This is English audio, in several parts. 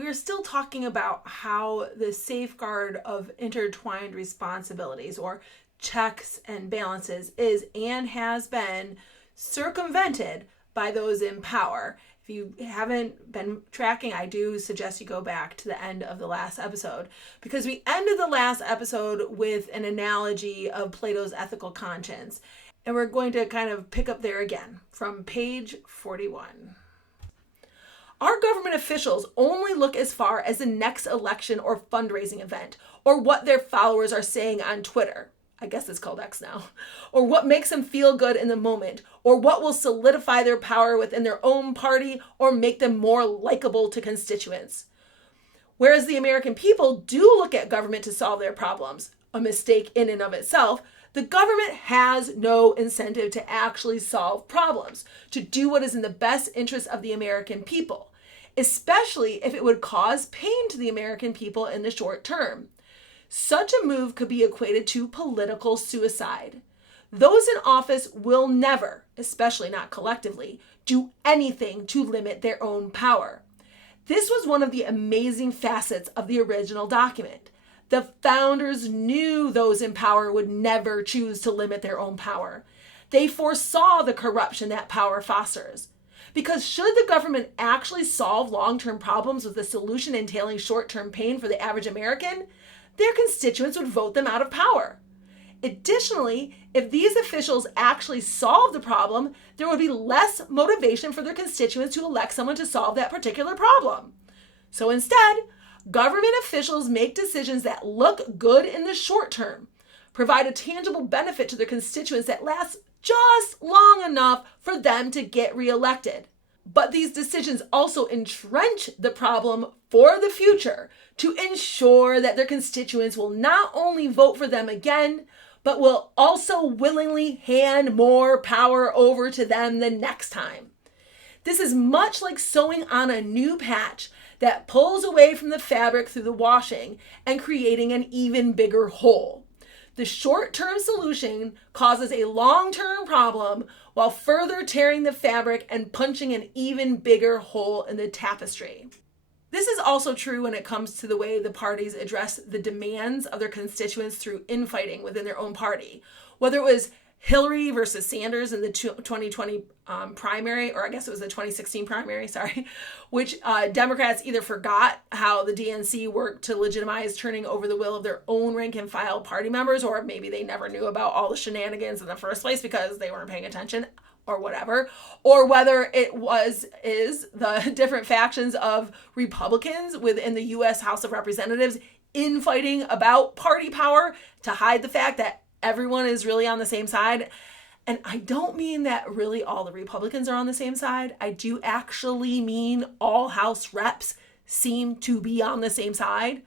we are still talking about how the safeguard of intertwined responsibilities, or checks and balances, is and has been circumvented by those in power. If you haven't been tracking, I do suggest you go back to the end of the last episode, because we ended the last episode with an analogy of Plato's ethical conscience. And we're going to kind of pick up there again from page 41. Our government officials only look as far as the next election or fundraising event, or what their followers are saying on Twitter. I guess it's called X now. Or what makes them feel good in the moment, or what will solidify their power within their own party or make them more likable to constituents. Whereas the American people do look at government to solve their problems, a mistake in and of itself, the government has no incentive to actually solve problems, to do what is in the best interest of the American people, especially if it would cause pain to the American people in the short term. Such a move could be equated to political suicide. Those in office will never, especially not collectively, do anything to limit their own power. This was one of the amazing facets of the original document. The founders knew those in power would never choose to limit their own power. They foresaw the corruption that power fosters. Because should the government actually solve long-term problems with a solution entailing short-term pain for the average American, their constituents would vote them out of power. Additionally, if these officials actually solve the problem, there would be less motivation for their constituents to elect someone to solve that particular problem. So instead, government officials make decisions that look good in the short term, provide a tangible benefit to their constituents that lasts just long enough for them to get reelected. But these decisions also entrench the problem for the future to ensure that their constituents will not only vote for them again, but will also willingly hand more power over to them the next time. This is much like sewing on a new patch that pulls away from the fabric through the washing and creating an even bigger hole. The short-term solution causes a long-term problem while further tearing the fabric and punching an even bigger hole in the tapestry. This is also true when it comes to the way the parties address the demands of their constituents through infighting within their own party. Whether it was Hillary versus Sanders in the 2020 primary, or I guess it was the 2016 primary, which Democrats either forgot how the DNC worked to legitimize turning over the will of their own rank and file party members, or maybe they never knew about all the shenanigans in the first place because they weren't paying attention, or whatever, or whether it is the different factions of Republicans within the U.S. House of Representatives infighting about party power to hide the fact that everyone is really on the same side. And I don't mean that really all the Republicans are on the same side. I do actually mean all House reps seem to be on the same side.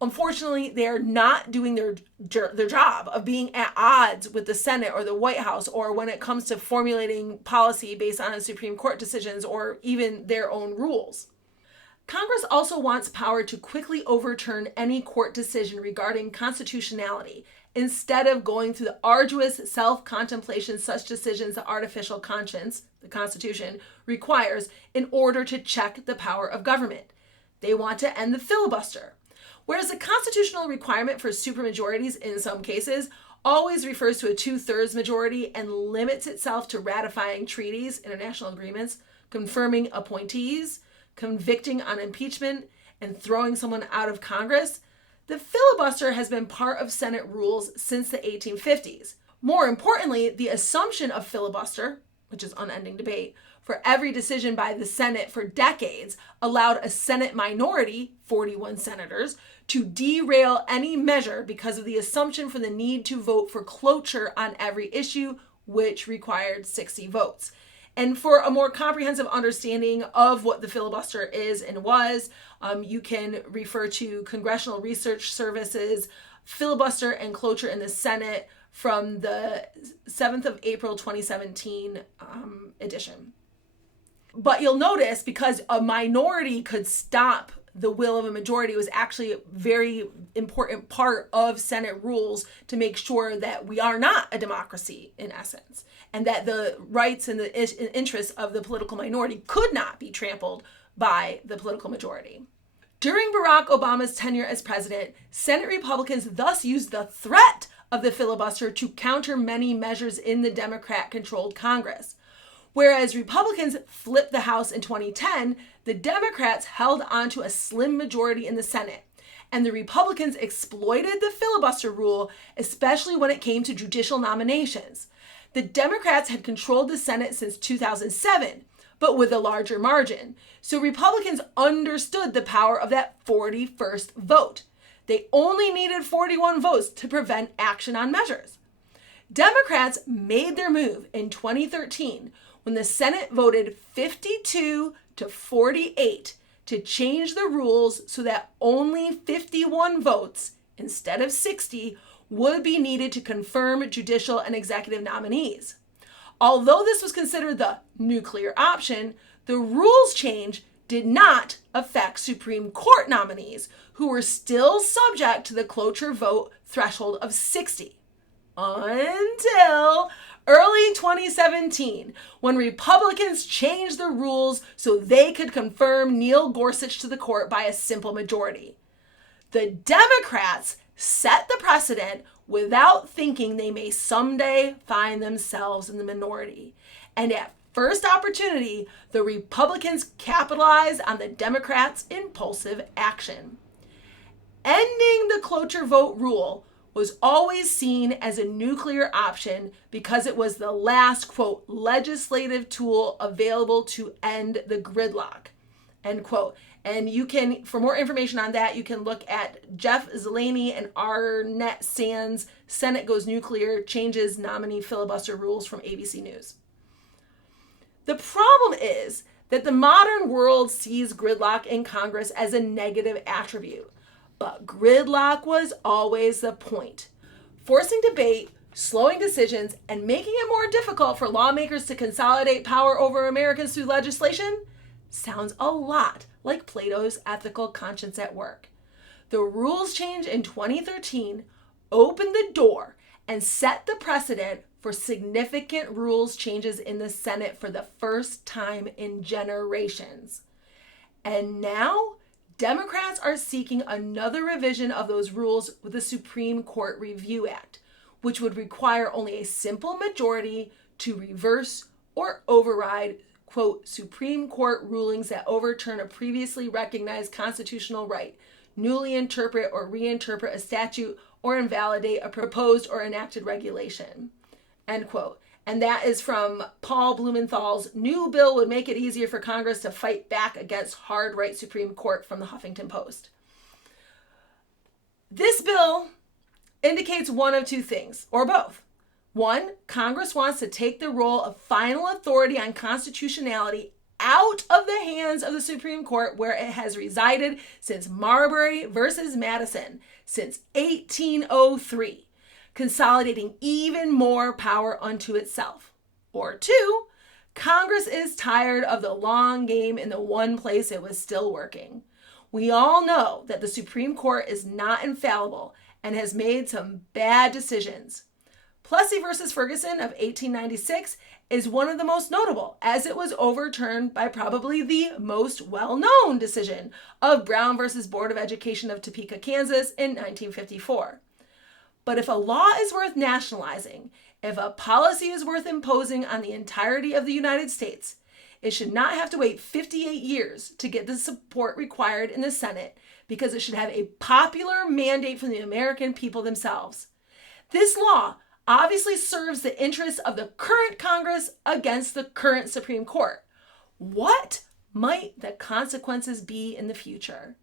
Unfortunately, they're not doing their job of being at odds with the Senate or the White House, or when it comes to formulating policy based on Supreme Court decisions or even their own rules. Congress also wants power to quickly overturn any court decision regarding constitutionality, instead of going through the arduous self-contemplation such decisions the artificial conscience, the Constitution, requires in order to check the power of government. They want to end the filibuster. Whereas the constitutional requirement for supermajorities in some cases always refers to a 2/3 majority and limits itself to ratifying treaties, international agreements, confirming appointees, convicting on impeachment, and throwing someone out of Congress, the filibuster has been part of Senate rules since the 1850s. More importantly, the assumption of filibuster, which is unending debate, for every decision by the Senate for decades allowed a Senate minority, 41 senators, to derail any measure because of the assumption for the need to vote for cloture on every issue, which required 60 votes. And for a more comprehensive understanding of what the filibuster is and was, you can refer to Congressional Research Service's Filibuster and Cloture in the Senate from the 7th of April 2017 edition. But you'll notice, because a minority could stop the will of a majority, was actually a very important part of Senate rules to make sure that we are not a democracy in essence, and that the rights and the interests of the political minority could not be trampled by the political majority. During Barack Obama's tenure as president, Senate Republicans thus used the threat of the filibuster to counter many measures in the Democrat-controlled Congress. Whereas Republicans flipped the House in 2010, the Democrats held onto a slim majority in the Senate. And the Republicans exploited the filibuster rule, especially when it came to judicial nominations. The Democrats had controlled the Senate since 2007, but with a larger margin. So Republicans understood the power of that 41st vote. They only needed 41 votes to prevent action on measures. Democrats made their move in 2013 when the Senate voted 52 to 48 to change the rules so that only 51 votes, instead of 60, would be needed to confirm judicial and executive nominees. Although this was considered the nuclear option, the rules change did not affect Supreme Court nominees, who were still subject to the cloture vote threshold of 60, until early 2017, when Republicans changed the rules so they could confirm Neil Gorsuch to the court by a simple majority. The Democrats set the precedent without thinking they may someday find themselves in the minority. And at first opportunity, the Republicans capitalized on the Democrats' impulsive action. Ending the cloture vote rule was always seen as a nuclear option because it was the last, quote, legislative tool available to end the gridlock, end quote. And you can, for more information on that, you can look at Jeff Zeleny and Arnett Sands' Senate Goes Nuclear, Changes Nominee Filibuster Rules from ABC News. The problem is that the modern world sees gridlock in Congress as a negative attribute. But gridlock was always the point. Forcing debate, slowing decisions, and making it more difficult for lawmakers to consolidate power over Americans through legislation sounds a lot like Plato's ethical conscience at work. The rules change in 2013 opened the door and set the precedent for significant rules changes in the Senate for the first time in generations. And now, Democrats are seeking another revision of those rules with the Supreme Court Review Act, which would require only a simple majority to reverse or override, quote, Supreme Court rulings that overturn a previously recognized constitutional right, newly interpret or reinterpret a statute, or invalidate a proposed or enacted regulation, end quote. And that is from Paul Blumenthal's New Bill Would Make It Easier for Congress to Fight Back Against Hard Right Supreme Court from the Huffington Post. This bill indicates one of two things, or both. One, Congress wants to take the role of final authority on constitutionality out of the hands of the Supreme Court, where it has resided since Marbury versus Madison, since 1803. Consolidating even more power unto itself. Or two, Congress is tired of the long game in the one place it was still working. We all know that the Supreme Court is not infallible and has made some bad decisions. Plessy versus Ferguson of 1896 is one of the most notable, as it was overturned by probably the most well-known decision of Brown versus Board of Education of Topeka, Kansas in 1954. But if a law is worth nationalizing, if a policy is worth imposing on the entirety of the United States, it should not have to wait 58 years to get the support required in the Senate, because it should have a popular mandate from the American people themselves. This law obviously serves the interests of the current Congress against the current Supreme Court. What might the consequences be in the future?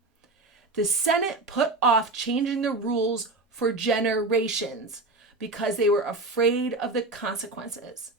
The Senate put off changing the rules for generations because they were afraid of the consequences.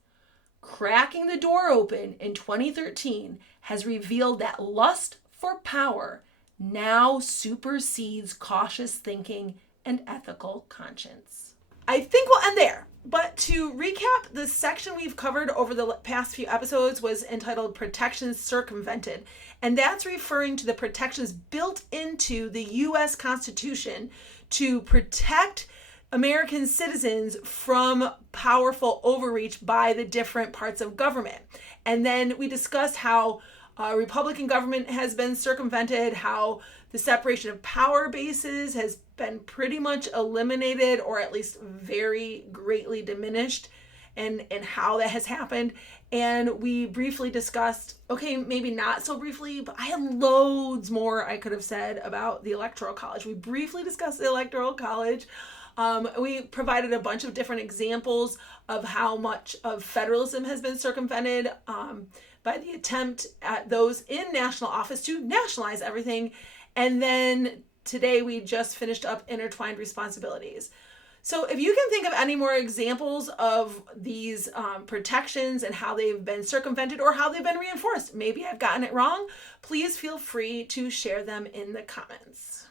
Cracking the door open in 2013 has revealed that lust for power now supersedes cautious thinking and ethical conscience. I think we'll end there. But to recap, the section we've covered over the past few episodes was entitled Protections Circumvented. And that's referring to the protections built into the U.S. Constitution to protect American citizens from powerful overreach by the different parts of government. And then we discussed how Republican government has been circumvented, how the separation of power basis has been pretty much eliminated or at least very greatly diminished, and how that has happened. And we briefly discussed, okay, maybe not so briefly, but I had loads more I could have said about the Electoral College. We briefly discussed the Electoral College. We provided a bunch of different examples of how much of federalism has been circumvented by the attempt at those in national office to nationalize everything. And then today we just finished up intertwined responsibilities. So if you can think of any more examples of these protections and how they've been circumvented or how they've been reinforced, maybe I've gotten it wrong, please feel free to share them in the comments.